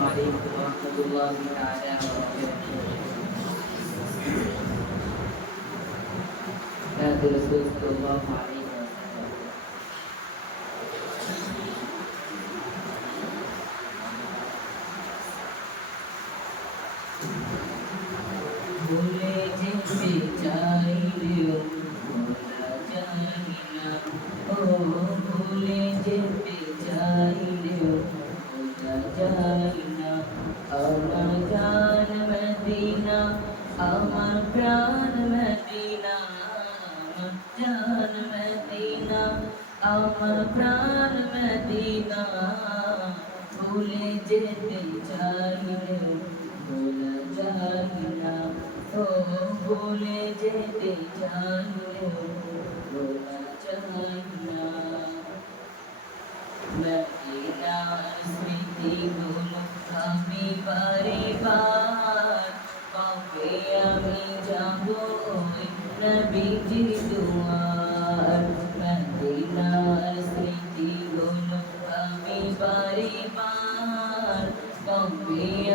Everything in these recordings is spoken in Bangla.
عليكم ورحمة الله تعالى وبركاته هذا الرسول صلى الله عليه وسلم ভুলে যেতে চাইলেও আমার প্রাণ মদিনা ভুলে যেতে চাইলেও ভোলা যায় না ও ভুলে যেতে চাইলেও ভোলা যায় না মদিনার স্মৃতিগুলো আমি বারে বার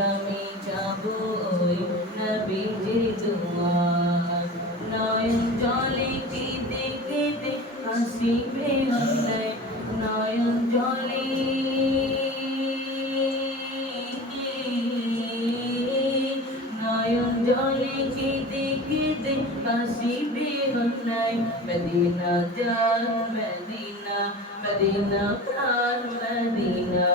আমি যাব ওই নবীজি দুয়ার নয়ন জলে কি দেখে দেখ হাসিবে অন্যায় নয়ন জলে নয়ন জলে কেঁদে কেঁদে হাসিবে অন্যায় মদিনা যান মদিনা মদিনা প্রাণ মদিনা মদিনা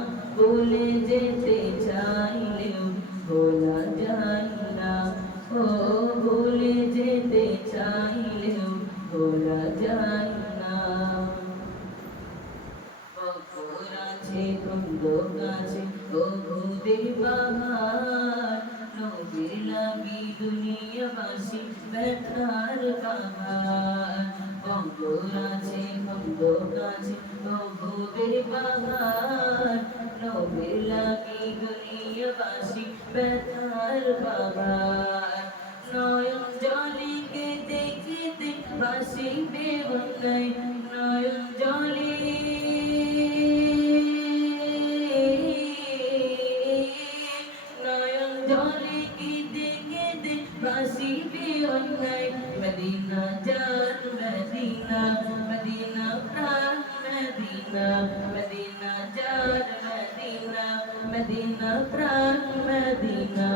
ভোলা যায় না ও ভুলে যেতে চাইলেও ভোলা যায় না বকর আছে কুন্দ গাছে বহুদের বাহার নবীর লাগি দুনিয়াবাসী ব্যথার বাহার বকর আছে কুন্দ গাছে বহুদের বাহার নবীর লাগি বাহার নয়ন জলে কেঁদে কেঁদে বাসিবে অন্যায় নয়ন জলে। নয়ন জলে কেঁদে কেঁদে বাসিবে অন্যায় মদিনা জান মদিনা মদিনা প্রাণ, মদিনা। মদিনা, প্রাণ মদিনা।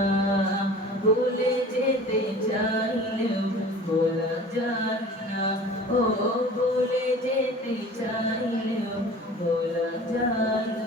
ভুলে যেতে চাইলেও বলা যায় না ও ভুলে যেতে চাইলেও বলা যায়